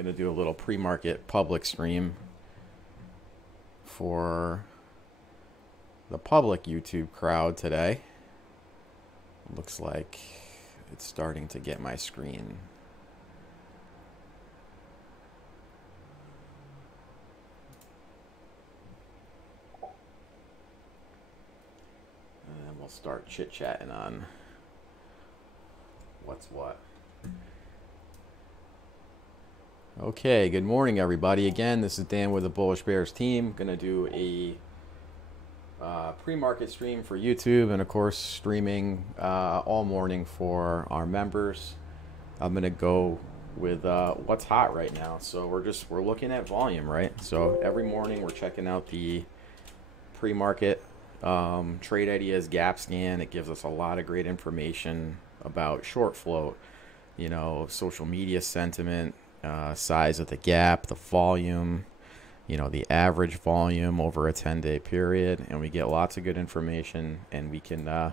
Gonna do a little pre-market public stream for the public YouTube crowd today. Looks like it's starting to get my screen. And we'll start chit-chatting on what's what. Okay, good morning everybody. Again, this is Dan with the Bullish Bears team. Gonna do a pre-market stream for YouTube, and of course streaming all morning for our members. I'm gonna go with what's hot right now. So we're looking at volume, right? So every morning we're checking out the pre-market trade ideas gap scan. It gives us a lot of great information about short float, you know, social media sentiment, size of the gap, the volume, you know, the average volume over a 10-day period, and we get lots of good information, and we can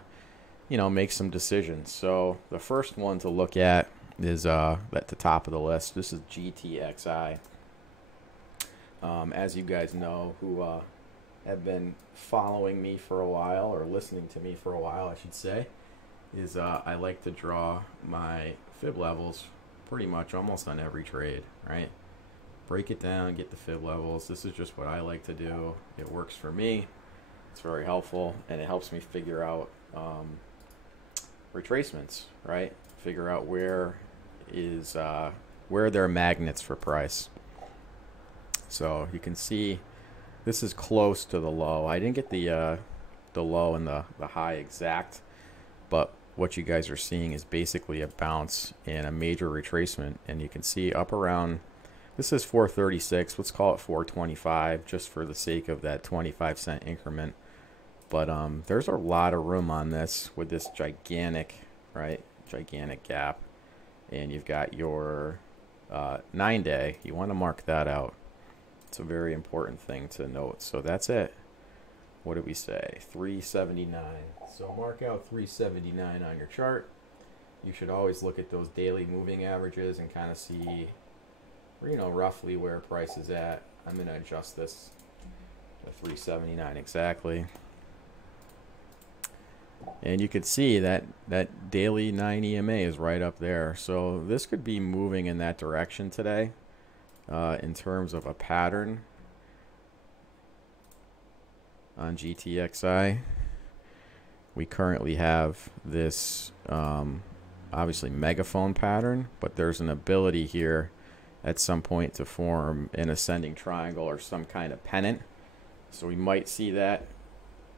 you know, make some decisions. So the first one to look at is at the top of the list. This is GTXI. As you guys know, who have been following me for a while, or listening to me for a while I should say, is I like to draw my fib levels pretty much almost on every trade, right? Break it down, get the fib levels. This is just what I like to do. It works for me. It's very helpful, and it helps me figure out retracements, right? Figure out where there are magnets for price. So you can see this is close to the low. I didn't get the low and the high exact, but what you guys are seeing is basically a bounce and a major retracement, and you can see up around, this is 436, let's call it 425 just for the sake of that 25-cent increment. But there's a lot of room on this with this gigantic gap, and you've got your 9-day. You want to mark that out. It's a very important thing to note. So that's it. What did we say? 379. So mark out 379 on your chart. You should always look at those daily moving averages and kind of see, you know, roughly where price is at. I'm going to adjust this to 379 exactly. And you can see that daily 9 EMA is right up there. So this could be moving in that direction today in terms of a pattern. On GTXI, we currently have this obviously megaphone pattern, but there's an ability here at some point to form an ascending triangle or some kind of pennant. So we might see that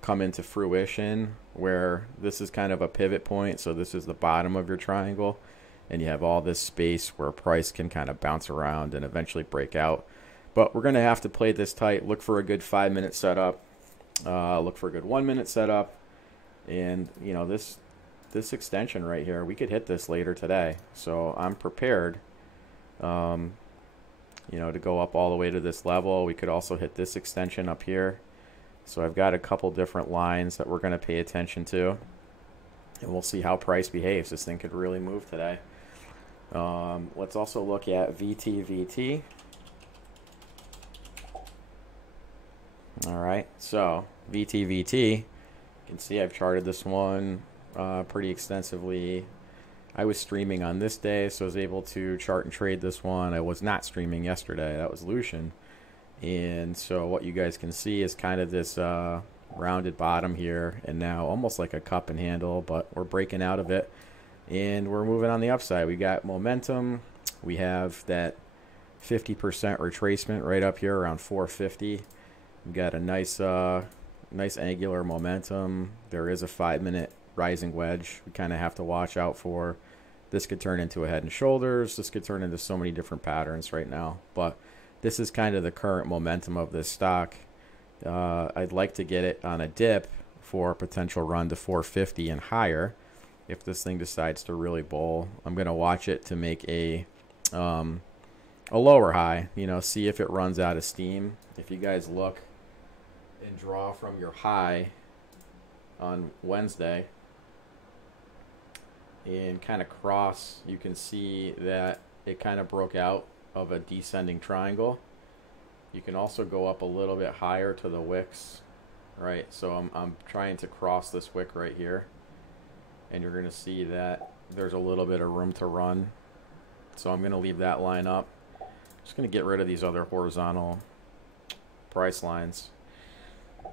come into fruition, where this is kind of a pivot point. So this is the bottom of your triangle, and you have all this space where price can kind of bounce around and eventually break out. But we're going to have to play this tight. Look for a good 5-minute setup. Look for a good 1-minute setup, and you know, this extension right here, we could hit this later today. So I'm prepared, you know, to go up all the way to this level. We could also hit this extension up here. So I've got a couple different lines that we're going to pay attention to, and we'll see how price behaves. This thing could really move today. Let's also look at VTVT. All right, so VTVT, you can see I've charted this one pretty extensively. I was streaming on this day, so I was able to chart and trade this one. I was not streaming yesterday. That was Lucian. And so what you guys can see is kind of this rounded bottom here, and now almost like a cup and handle, but we're breaking out of it, and we're moving on the upside. We got momentum. We have that 50% retracement right up here around 450. We've got a nice angular momentum. There is a 5-minute rising wedge we kind of have to watch out for. This could turn into a head and shoulders. This could turn into so many different patterns right now. But this is kind of the current momentum of this stock. I'd like to get it on a dip for a potential run to 450 and higher if this thing decides to really bull. I'm going to watch it to make a lower high, you know, see if it runs out of steam. If you guys look and draw from your high on Wednesday and kind of cross, you can see that it kind of broke out of a descending triangle. You can also go up a little bit higher to the wicks, right? So I'm trying to cross this wick right here, and you're going to see that there's a little bit of room to run. So I'm going to leave that line up. Just going to get rid of these other horizontal price lines.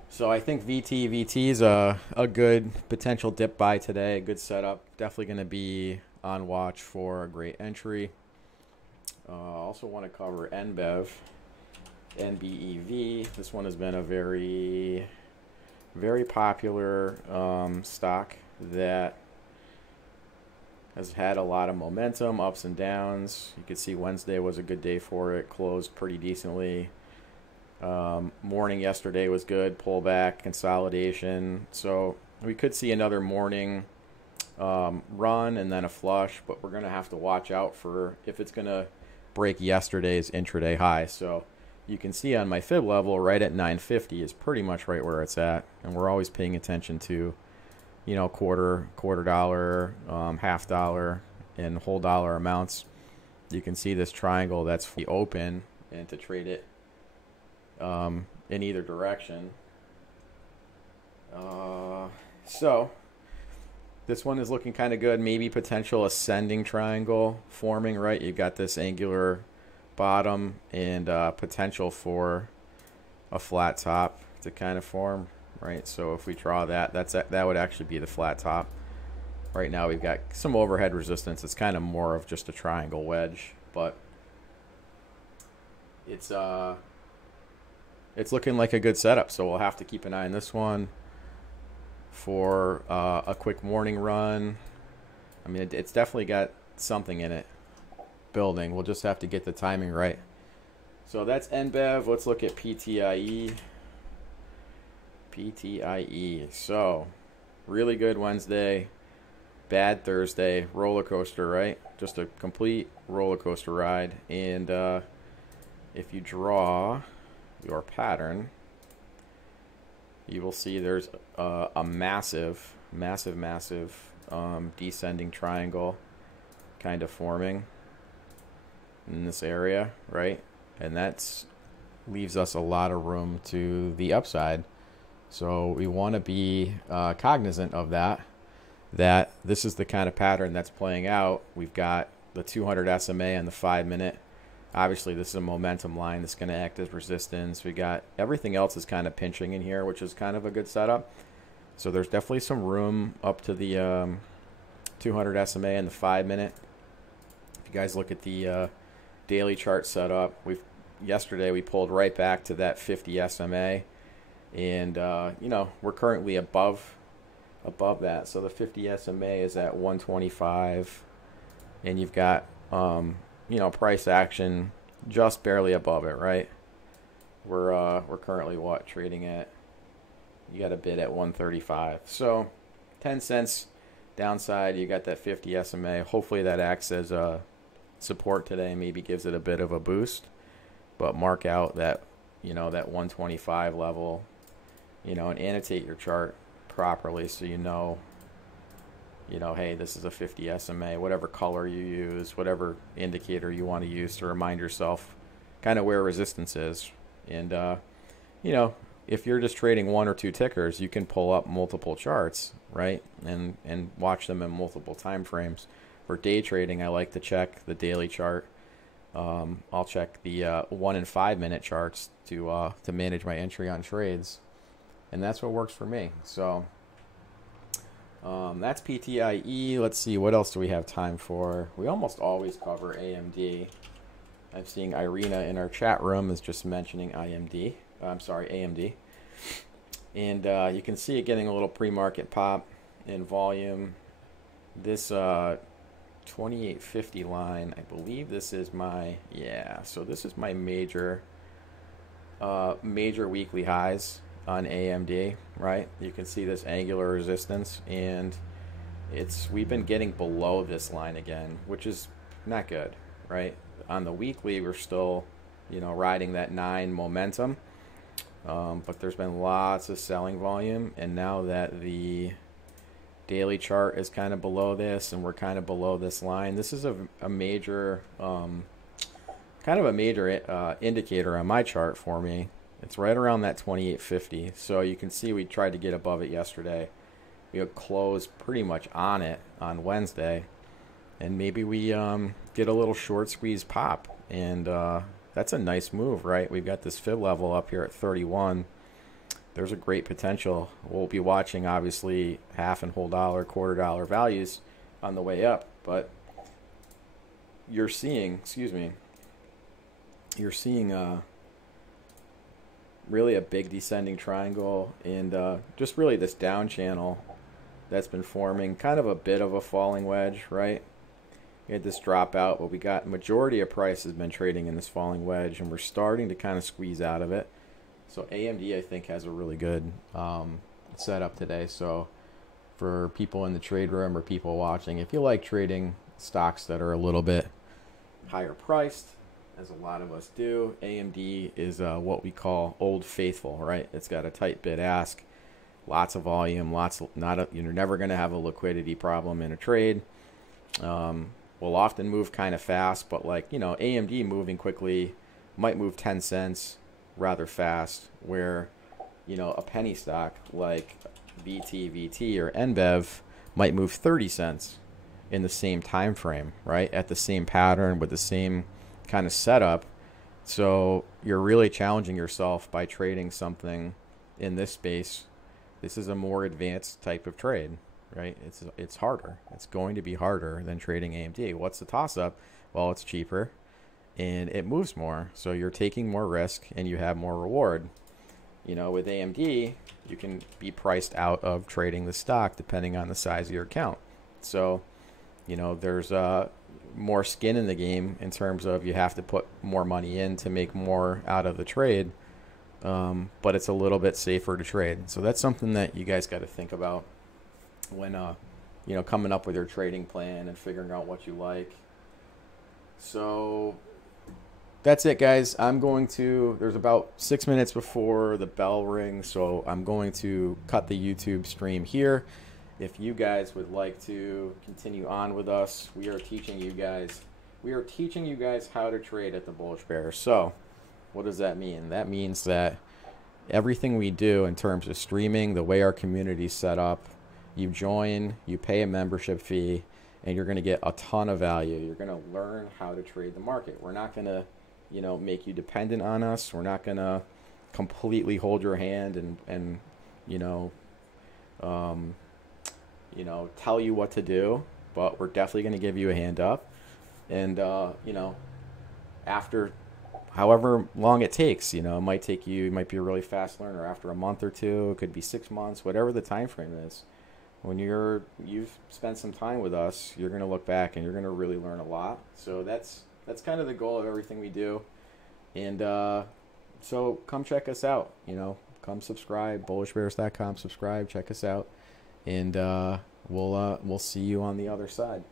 So I think VTVT is a good potential dip buy today, a good setup. Definitely going to be on watch for a great entry. Also want to cover NBEV, NBEV. This one has been a very, very popular stock that has had a lot of momentum, ups and downs. You can see Wednesday was a good day for it, closed pretty decently. Morning yesterday was good, pullback, consolidation. So we could see another morning run and then a flush, but we're going to have to watch out for if it's going to break yesterday's intraday high. So you can see on my fib level right at 950 is pretty much right where it's at, and we're always paying attention to, you know, quarter dollar, half dollar, and whole dollar amounts. You can see this triangle that's open, and to trade it in either direction. So this one is looking kind of good. Maybe potential ascending triangle forming, right? You've got this angular bottom and potential for a flat top to kind of form, right? So if we draw that, that would actually be the flat top. Right now we've got some overhead resistance. It's kind of more of just a triangle wedge, but it's looking like a good setup. So we'll have to keep an eye on this one for a quick morning run. I mean, it's definitely got something in it building. We'll just have to get the timing right. So that's NBEV. Let's look at PTIE. PTIE. So really good Wednesday, bad Thursday, roller coaster, right? Just a complete roller coaster ride. And if you draw your pattern, you will see there's a massive descending triangle kind of forming in this area, right? And that's leaves us a lot of room to the upside. So we want to be cognizant of that this is the kind of pattern that's playing out. We've got the 200 SMA and the 5-minute. Obviously, this is a momentum line that's going to act as resistance. We got everything else is kind of pinching in here, which is kind of a good setup. So there's definitely some room up to the 200 SMA and the 5-minute. If you guys look at the daily chart setup, yesterday we pulled right back to that 50 SMA, and you know, we're currently above that. So the 50 SMA is at 125, and you've got you know, price action just barely above it, right? We're currently what, trading at, you got a bid at 135. So 10 cents downside. You got that 50 SMA. Hopefully that acts as a support today, maybe gives it a bit of a boost. But mark out that, you know, that 125 level, you know, and annotate your chart properly so you know, hey, this is a 50 SMA, whatever color you use, whatever indicator you want to use to remind yourself kind of where resistance is. And, you know, if you're just trading one or two tickers, you can pull up multiple charts, right? And watch them in multiple time frames. For day trading, I like to check the daily chart. I'll check the 1 and 5 minute charts to manage my entry on trades. And that's what works for me. So that's PTIE. Let's see, what else do we have time for? We almost always cover AMD. I'm seeing Irina in our chat room is just mentioning AMD. And you can see it getting a little pre-market pop in volume. This 2850 line, I believe this is my, so this is my major weekly highs on AMD, right? You can see this angular resistance, and we've been getting below this line again, which is not good, right? On the weekly, we're still, you know, riding that 9 momentum, but there's been lots of selling volume, and now that the daily chart is kind of below this and we're kind of below this line, this is a major kind of a major indicator on my chart for me. It's right around that 28.50. So you can see we tried to get above it yesterday. We closed pretty much on it on Wednesday. And maybe we get a little short squeeze pop. And that's a nice move, right? We've got this fib level up here at 31. There's a great potential. We'll be watching, obviously, half and whole dollar, quarter dollar values on the way up. But you're seeing, you're seeing really a big descending triangle, and just really this down channel that's been forming, kind of a bit of a falling wedge, right? We had this drop out, but we got majority of price has been trading in this falling wedge, and we're starting to kind of squeeze out of it. So AMD, I think, has a really good setup today. So for people in the trade room or people watching, if you like trading stocks that are a little bit higher priced, as a lot of us do, AMD is what we call old faithful, right? It's got a tight bid ask, lots of volume, you're never going to have a liquidity problem in a trade. Will often move kind of fast, but like, AMD moving quickly might move 10 cents rather fast, where, a penny stock like VTVT or NBEV might move 30 cents in the same time frame, right? At the same pattern with the same kind of setup. So you're really challenging yourself by trading something in this space. This is a more advanced type of trade, right? It's harder. It's going to be harder than trading AMD. What's the toss up? Well, it's cheaper and it moves more. So you're taking more risk and you have more reward. With AMD, you can be priced out of trading the stock depending on the size of your account. So, there's more skin in the game in terms of you have to put more money in to make more out of the trade, but it's a little bit safer to trade. So that's something that you guys got to think about when coming up with your trading plan and figuring out what you like. So that's it, guys. There's about 6 minutes before the bell rings, so I'm going to cut the YouTube stream here. If you guys would like to continue on with us, we are teaching you guys how to trade at the Bullish Bears. So what does that mean? That means that everything we do in terms of streaming, the way our community is set up, you join, you pay a membership fee, and you're going to get a ton of value. You're going to learn how to trade the market. We're not going to, make you dependent on us. We're not going to completely hold your hand and tell you what to do, but we're definitely going to give you a hand up. And, after however long it takes, it might take you, might be a really fast learner after a month or two, it could be 6 months, whatever the time frame is. When you've spent some time with us, you're going to look back and you're going to really learn a lot. So that's kind of the goal of everything we do. And, so come check us out, come subscribe, bullishbears.com, subscribe, check us out. And we'll see you on the other side.